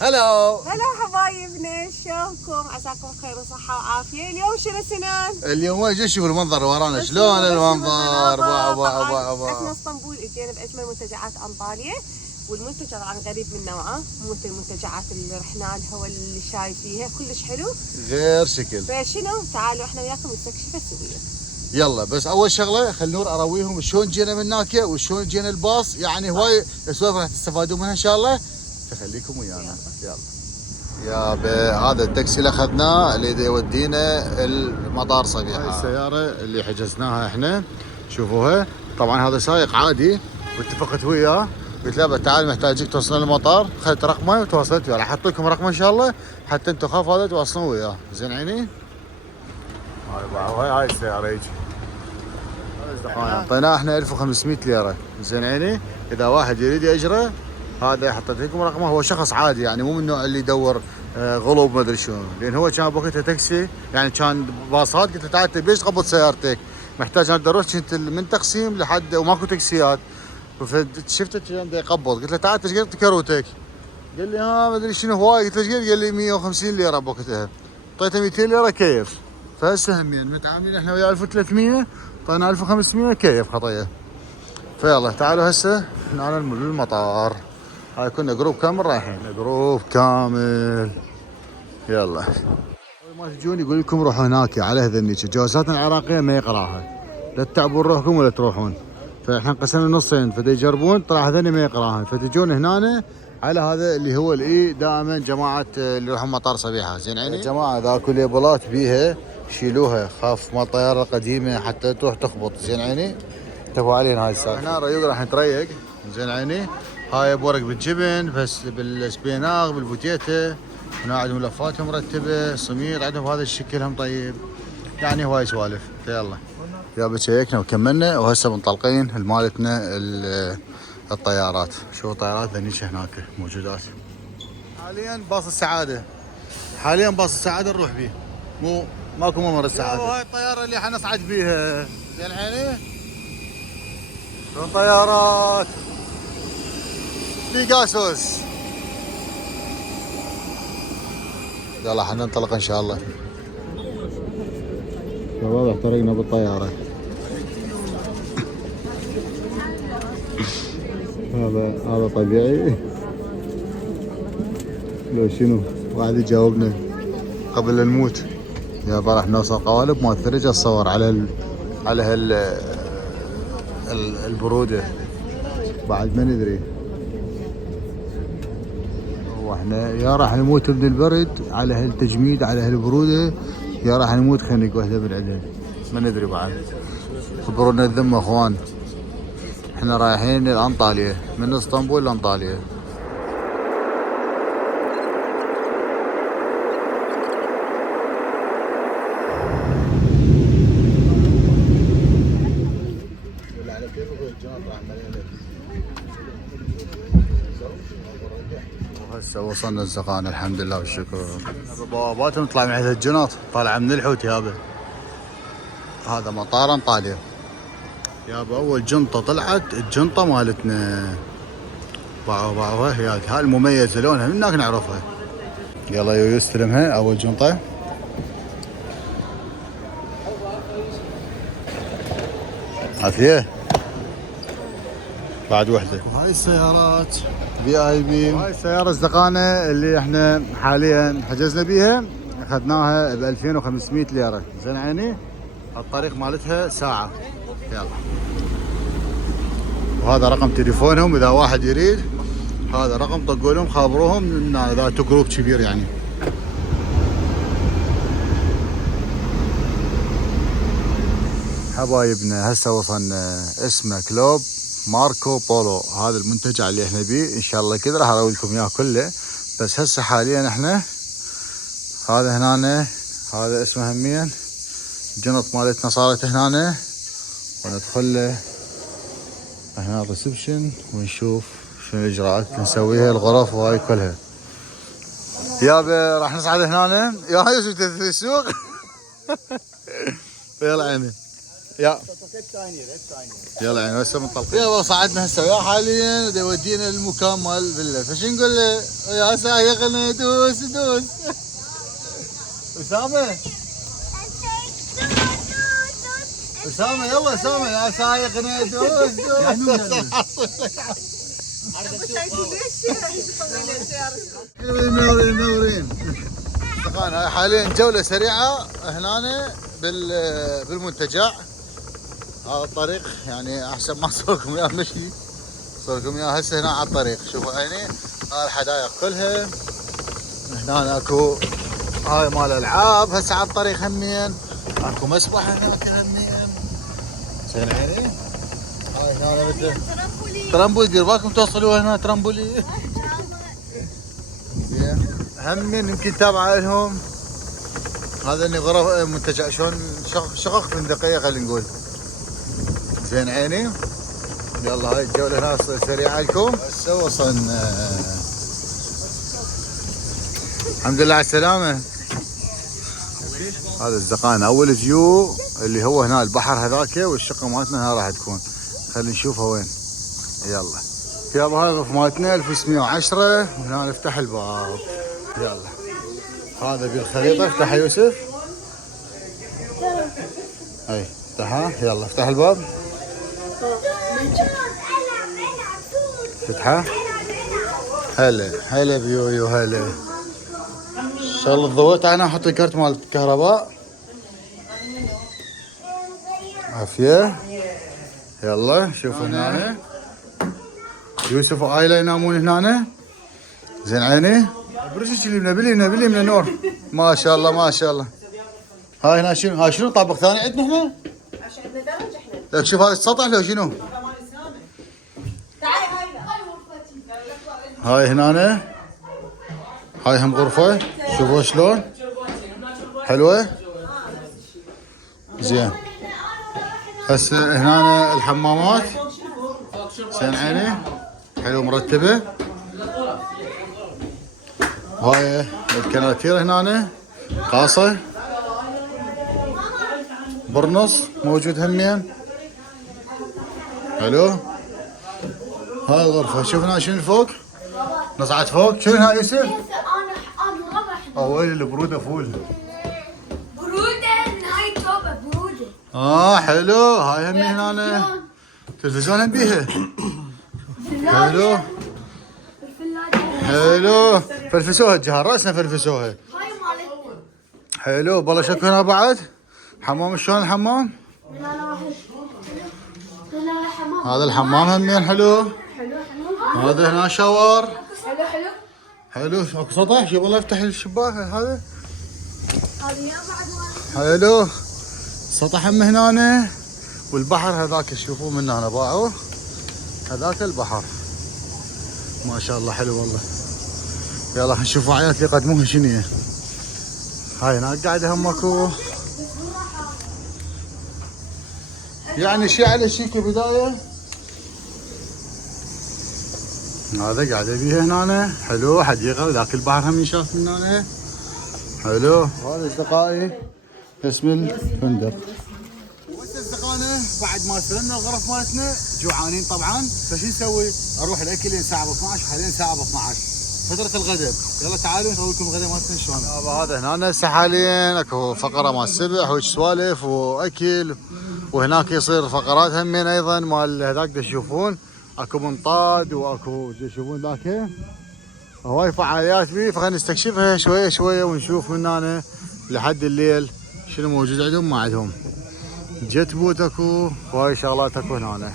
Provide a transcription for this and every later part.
هلا هلا حبايبنا، شلونكم؟ عساكم بخير وصحة وعافية. اليوم شنو سنان؟ اليوم وين شوف المنظر ورانا شلون المنظر. احنا اسطنبول اجينا باجمل منتجعات انطاليا، والمنتج طبعا غريب من نوعه، مو مثل المنتجعات اللي رحنا لها واللي شايفيها، كلش حلو غير شكل. فشنو تعالوا احنا وياكم نستكشف سويا. يلا بس اول شغله خل نور اراويهم شلون جينا من هناك وشلون جينا الباص، يعني هواي سوالف راح تستفادون منها ان شاء الله، فخليكم ويانا. يلا يا هذا التاكسي اللي اخذناه اللي يودينا المطار صبيحه. هاي السياره اللي حجزناها احنا شوفوها. طبعا هذا سايق عادي واتفقت وياه، قلت له تعال محتاجك توصلنا المطار، اخذت رقمه وتواصلت وياه، راح احط لكم رقمه ان شاء الله حتى انتم خافوا هذا تواصلون وياه. زين عيني. هاي السياره يجي اعطيناه احنا 1500 ليره. زين عيني. اذا واحد يريد ياجره هذا حطيت لكم رقمه، هو شخص عادي يعني مو من النوع اللي يدور غلوب ما ادري شنو، لان هو كان بوقتها تاكسي يعني كان باصات. قلت له تعال تبي ايش تقبض سيارتك؟ محتاج انا اروح كنت من تقسيم لحد وماكو تاكسيات، فشفته كان يقبض. قلت له تعال ايش قد كروتك؟ قال لي ها ما ادري شنو هواي. قلت له ايش قال لي 150 ليره بوقتها، اعطيته 200 ليره كيف. فهسه همين متعاملين احنا وياه 1300، اعطينا 1500 كيف خطيه. فيلا تعالوا هسه نعلن المطار. هاي كنا جروب كامل رايحين، جروب كامل. يلا اول ما تجون يقول لكم روحوا هناك على هذنيك جوازاتنا العراقيه ما يقراها، لا تتعبون روحكم ولا تروحون. فاحنا انقسمنا نصين، فدا يجربون طلع هذني ما يقراها، فتجون هنا على هذا اللي هو الاي. دائما جماعه اللي يروحون مطار صبيحه. زين عيني يا جماعه ذاك ليبلات بيها شيلوها، خاف ما الطياره القديمه حتى تروح تخبط. زين عيني انتبهوا علينا هاي السالفه. هنا ريوق راح نتريق. زين عيني. هاي بورق بالجبن بس بالسبيناغ بالبوتيتا، هنا عندهم ملفاتهم مرتبه، صمير عندهم بهذا الشكل هم طيب، يعني هواي سوالف. يلا يا بتشيكنا وكملنا وهسه منطلقين لمالتنا الطيارات. شو طيارات ذنيك هناك موجودات. حاليا باص السعاده، حاليا باص السعاده نروح بيه، ماكو ممر السعاده. هاي الطياره اللي حنصعد بيها. زين عيني شلون طيارات بيجاسوس. يلا حننطلق ان شاء الله. شباب احترقنا بالطياره. هذا طبيعي لو شنو واحد يجاوبنا قبل لا نموت. يابا راح نوصل قوالب ما ثلج اتصور على البروده بعد ما ندري. واحنا يا راح نموت من البرد على هالتجميد على هالبروده، يا راح نموت خنق واحده من عندنا ما ندري بعد. خبرونا الذمه اخوان. احنا رايحين لانطاليا من اسطنبول لانطاليا. وهسه وصلنا الزقانة الحمد لله والشكر. بوابات نطلع من عند الجنط طالعه من الحوت يابا. هذا مطار انطاليا يابا. اول جنطه طلعت الجنطه مالتنا. باعوها هي هاي المميزه لونها من هناك نعرفها. يلا يو يستلمها اول جنطه. عافيه. بعد وحده. وهاي السيارات في اي بي. وهاي السياره الزقانه اللي احنا حاليا حجزنا بيها، اخذناها ب 2500 ليره. زين عيني. الطريق مالتها ساعه. يلا وهذا رقم تليفونهم اذا واحد يريد، هذا رقم طقوا لهم خابروهم ان اذا انتم جروب كبير يعني. حبايبنا هسه وصلنا، اسمه كلوب ماركو بولو. هذا المنتجع اللي احنا بيه ان شاء الله كذا راح اراوي لكم اياه كله. بس هسه حاليا احنا هذا هنا، هذا اسمه هميا جنط مالتنا صارت هنا، وندخل له هنا الريسبشن ونشوف شنو الاجراءات نسويها الغرف وهاي كلها. يابا راح نصعد هنا يا يوسف في السوق. يلا عيني يا يلا يعني هسه منطلقين. يلا صعدنا هسه وياه حاليا دا يودينا المكان مال الفيلا، فش نقول له؟ يا سايقنا دوس دوس. اسامه اسامه يلا اسامه يا سايقنا دوس دوس. منورين. طبعا هاي حاليا جولة سريعة هنا بالمنتجع. هذا الطريق يعني احسن ما اصوركم اياه مشي، اصوركم اياه هسه هنا على الطريق. شوفوا عيني هاي الحدائق كلها. هنا اكو هاي مال العاب هسه على الطريق همين. اكو مسبح هناك همين. زين عيني. هاي هنا مثل ترامبولي، دير بالكم توصلوا هنا ترامبولي. زين همين يمكن تابعه لهم. هذا اللي غرف منتجع شلون شقق فندقيه خلينا نقول. زين عيني. يلا هاي الجوله هنا سريعه لكم. هسه وصلنا. الحمد لله على السلامه. هذا الزقان اول فيو اللي هو هنا البحر هذاك، والشقه مالتنا هنا راح تكون. خلينا نشوفها وين. يلا يابا هاي الغرفه مالتنا 1110 وهنا نفتح الباب. يلا هذا بالخريطه. افتحها يوسف. اي افتحها. يلا افتح الباب. فتحها. هلا هلا بيويو هلا. شغل الضوء. تعال احط الكرت مال الكهرباء. عافيه. يلا شوفوا هنا يوسف وآيلا ينامون هنا. زين عيني. برجك اللي نبلي من نور. ما شاء الله ما شاء الله. هاي هنا شنو؟ هاي شنو طابق ثاني عندنا هنا؟ عشان عندنا درج احنا. لك شوف هذا السطح لو شنو؟ هاي هنا. هاي هم غرفة. شوفوا شلون حلوة. زين هسه هنا الحمامات. زين عيني حلو مرتبة. هاي الكناتير هنا قاصة. برنص موجود همين. حلو. هاي الغرفة. شوفنا شنو فوق. نصعد فوق. شنو هاي يوسف؟ ويلي البرودة فول. برودة هاي توبة برودة. حلو. هاي همين هنا تلفزيون هم بيها. حلو حلو. فلفسوها الجهة راسنا فلفسوها. هاي مالتنا. حلو بالله. شكو هنا بعد حمام. شلون الحمام؟ من انا واحد. هنا حمام. هذا الحمام همين حلو. حلو. هذا هنا شاور. حلو. حلو. اكو سطح. شوف والله افتح الشباك هذا. هذا يا بعد حلو. سطح هم هنا. والبحر هذاك تشوفوه من هنا باعوه. هذاك البحر ما شاء الله حلو والله. يلا نشوف عائلات اللي يقدموها شنو هي. هاي هناك قاعده هم اكو يعني شيء على شيء كبدايه. هذا قاعده بيها هنا. حلو حديقه. وذاك البحر هم ينشاف من هنا. حلو. هذا اصدقائي اسم الفندق. اصدقائنا بعد ما استلمنا الغرف مالتنا جوعانين طبعا. فشو نسوي؟ اروح الاكل لين الساعه 12. حاليا ساعه 12 فتره الغداء. يلا تعالوا نسوي لكم الغداء مالتنا شلون. هذا هنا هسه حاليا اكو فقره مال سبح وسوالف واكل. وهناك يصير فقرات همين ايضا مال هذاك تشوفون. اكو منطاد واكو تشوفون ذاك هواي فعاليات بيه. فخلينا نستكشفها شويه شويه ونشوف من هنا لحد الليل شنو موجود عندهم ما عندهم. جت بوت اكو هواي شغلات اكو هنا.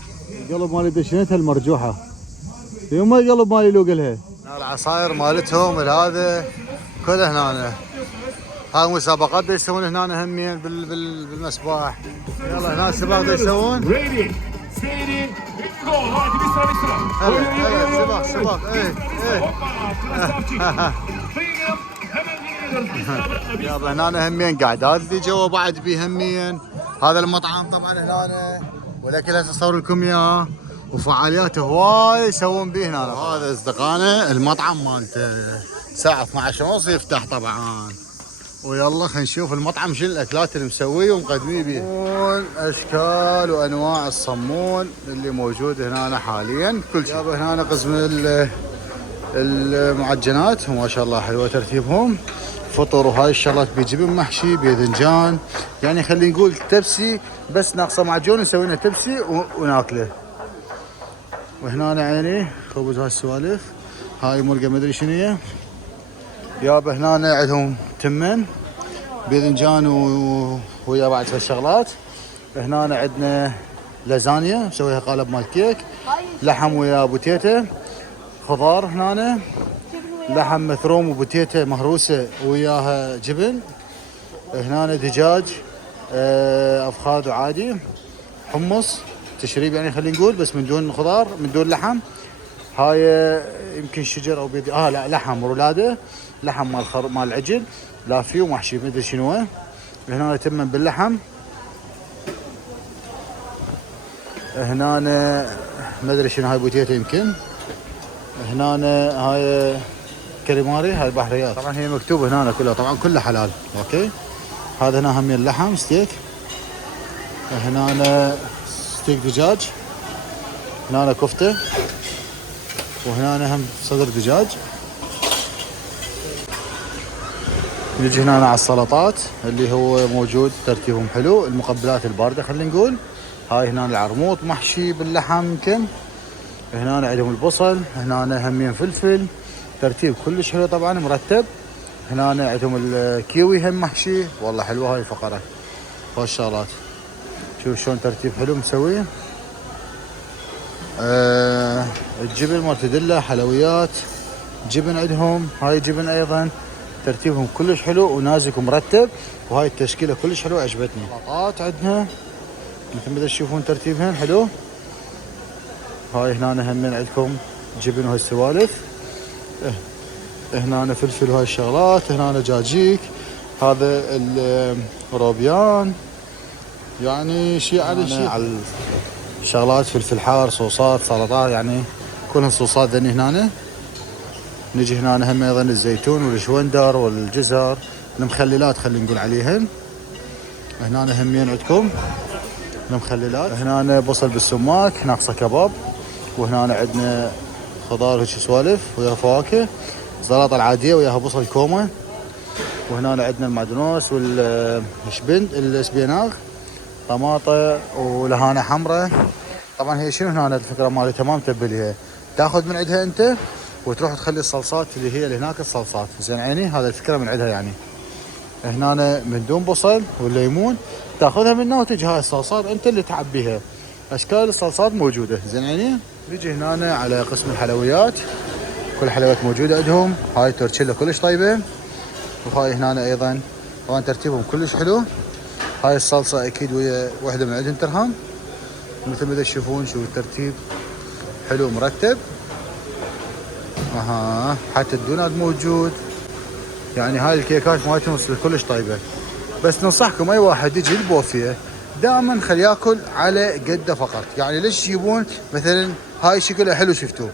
القلب مالي دشنتها المرجوحه. يما القلب مالي لو قلها. العصاير مالتهم هذا كله هنا. هاي مسابقات يسوون هنا همين بالمسبح. يلا هنا سباق يسوون. سباق يلا هنا همين قعدات اللي جوا بعد بيه همين. هذا المطعم طبعا هنا والاكل هسه اصور لكم اياه. وفعاليات هواي يسوون بيه هنا. هذا اصدقائنا المطعم مالته الساعه 12:30 يفتح طبعا. ويلا خلينا نشوف المطعم شنو الاكلات اللي مسويه ومقدمين بيه. اشكال وانواع الصمون اللي موجود هنا حاليا كل شيء. هنا قسم المعجنات وما شاء الله حلوه ترتيبهم. فطر وهاي الشغلات بجبن محشي باذنجان، يعني خلينا نقول تبسي بس ناقصه معجون نسوي لنا تبسي وناكله. وهنا عيني خبز هاي السوالف. هاي مرقه مدري شنو هي. يابا هنا عندهم تمن باذنجان ويا بعد هالشغلات. هنا عندنا لازانيا مسويها قالب مال كيك، لحم ويا بوتيتا، خضار هنا، لحم مثروم وبوتيتا مهروسه وياها جبن، هنا دجاج، افخاذ عادي، حمص تشريب يعني خلينا نقول بس من دون خضار من دون لحم. هاي يمكن شجر او بيض لا لحم رولاده، لحم مال العجل لافي ومحشي مدري شنو هو. هنا تمن باللحم. هنا ما ادري شنو هاي بوتيتا يمكن. هنا هاي كريماري هاي البحريات طبعا هي مكتوبه هنا كلها طبعا كلها حلال. اوكي هذا هنا هم اللحم ستيك. هنا ستيك دجاج. هنا كفته. وهنا هم صدر دجاج. نجي هنا على السلطات اللي هو موجود ترتيبهم حلو. المقبلات البارده خلينا نقول. هاي هنا العرموط محشي باللحم يمكن. هنا عندهم البصل. هنا همين فلفل ترتيب كلش حلو طبعا مرتب. هنا عندهم الكيوي هم محشي والله حلوه هاي الفقره والشغلات. شوف شلون ترتيب حلو مسوي. الجبن مرتدله حلويات جبن عندهم. هاي جبن ايضا ترتيبهم كلش حلو ونازك ومرتب. وهاي التشكيله كلش حلوه عجبتني. سلطات عندنا مثل ما تشوفون ترتيبهن حلو. هاي هنا هم عندكم جبن وهالسوالف. هنا فلفل وهاي الشغلات. هنا دجاجيك. هذا الروبيان يعني شيء على شيء على الشغلات. فلفل حار صوصات سلطات يعني كلهم صوصات ذني هنا. نجي هنا هم ايضا الزيتون والشوندر والجزر المخللات خلينا نقول عليهن. هنا همين عندكم المخللات. هنا بصل بالسماك ناقصه كباب. وهنا عندنا خضار وهيك سوالف ويا فواكه. السلطه العاديه وياها بصل كومه. وهنا عندنا المعدنوس والشبند الاسبيناغ طماطه ولهانه حمراء. طبعا هي شنو هنا الفكره مالتها ما متبليها تاخذ من عندها انت وتروح تخلي الصلصات اللي هناك الصلصات زين عيني. هذا الفكره من عندها يعني. هنا من دون بصل والليمون تاخذها منها وتجي هاي الصلصات انت اللي تعبيها. اشكال الصلصات موجوده زين عيني. نجي هنا على قسم الحلويات. كل الحلويات موجوده عندهم. هاي تورتشيلا كلش طيبه. وهاي هنا ايضا طبعا ترتيبهم كلش حلو. هاي الصلصه اكيد ويا وحده من عندهم ترهم مثل ما تشوفون. شوف الترتيب حلو مرتب. حتى الدونات موجود. يعني هاي الكيكات مالتهم كلش طيبه. بس ننصحكم اي واحد يجي البوفيه دائما خلي ياكل على قده فقط. يعني ليش تجيبون مثلا هاي شكلها حلو شفتوه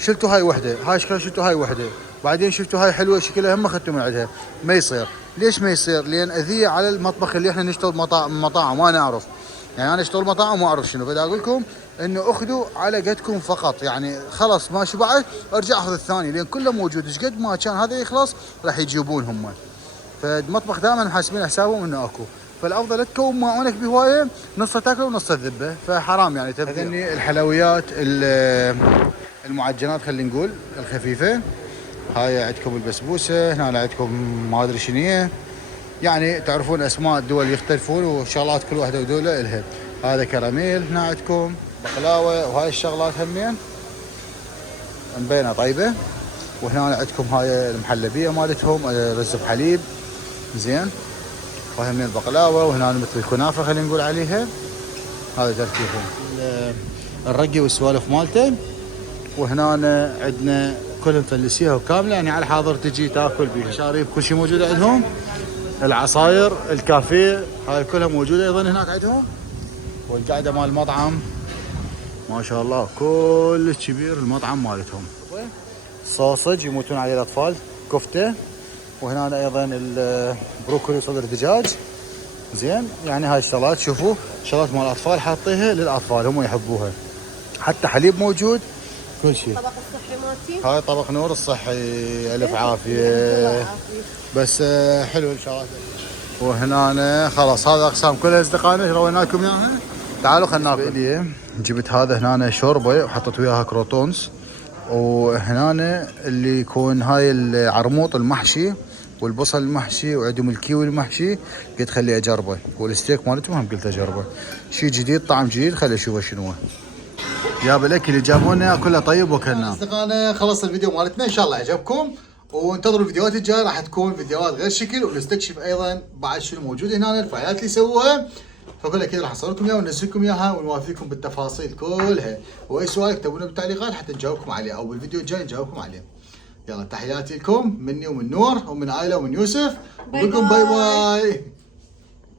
شلتوا هاي وحده، هاي شكلها شلتوا هاي وحده، بعدين شفتوا هاي حلوه شكلها هم اخذتوا من عندها. ما يصير. ليش ما يصير؟ لان اذيه على المطبخ اللي احنا نشتغل مطاعم ما نعرف. يعني انا اشتغل مطاعم ما اعرف شنو. فدا اقول لكم انه اخذوا على قدكم فقط. يعني خلص ما شبعت ارجع اخذ الثاني لان كله موجود. ايش قد ما كان هذا يخلص راح يجيبون هم. فالمطبخ دائما محاسبين حسابهم انه اكو. فالافضل تكون ماعونك بهوايه نصها تاكله ونصها تذبه. فحرام يعني تبذير. الحلويات المعجنات خلينا نقول الخفيفه. هاي عندكم البسبوسه. هنا عندكم ما ادري شنو هي. يعني تعرفون اسماء الدول يختلفون وشغلات كل واحده ودوله الها. هذا كراميل. هنا عندكم بقلاوه وهاي الشغلات همين مبينه طيبه. وهنا عندكم هاي المحلبيه مالتهم رز بحليب زين. وهي من البقلاوه. وهنا مثل الكنافه خلينا نقول عليها. هذا تركيبهم الرقي والسوالف مالته. وهنا عندنا كلهم فلسيها وكامله يعني على حاضر تجي تاكل بيها. شاريب كل شيء موجود عندهم. العصاير الكافيه هاي كلها موجوده ايضا هناك عندهم. والقعده مال المطعم ما شاء الله كلش كبير المطعم مالتهم. صوصج يموتون عليه الاطفال. كفته وهنا ايضا البروكولي صدر دجاج. زين يعني هاي الشغلات شوفوا شغلات مال الاطفال حاطيها للاطفال هم يحبوها. حتى حليب موجود كل شيء. الطبق الصحي مالتي هاي طبق نور الصحي الف عافيه. عافية. بس حلو الشغلات. وهنا خلاص هذا اقسام كلها اصدقائنا روينا لكم اياها. تعالوا خلينا ناكل. جبت هذا هنا شوربه وحطيت وياها كروتونز. وهنا اللي يكون هاي العرموط المحشي والبصل المحشي وعندهم الكيوي المحشي. قلت خلي اجربه والستيك مالتهم هم قلت اجربه. شيء جديد طعم جديد خلي اشوفه شنو هو. يا بالاكل اللي جابونا كله طيب وكلنا. اصدقائنا خلص الفيديو مالتنا ان شاء الله عجبكم وانتظروا الفيديوهات الجايه راح تكون فيديوهات غير شكل ونستكشف ايضا بعد شنو موجود هنا الفعاليات اللي يسووها. فكل اكيد راح نصور لكم اياها وننزل لكم اياها ونوافيكم بالتفاصيل كلها. واي سؤال اكتبوا لنا بالتعليقات حتى نجاوبكم عليه او بالفيديو الجاي نجاوبكم عليه. يلا تحياتي لكم مني ومن نور ومن عائله ومن يوسف. نقول لكم باي باي.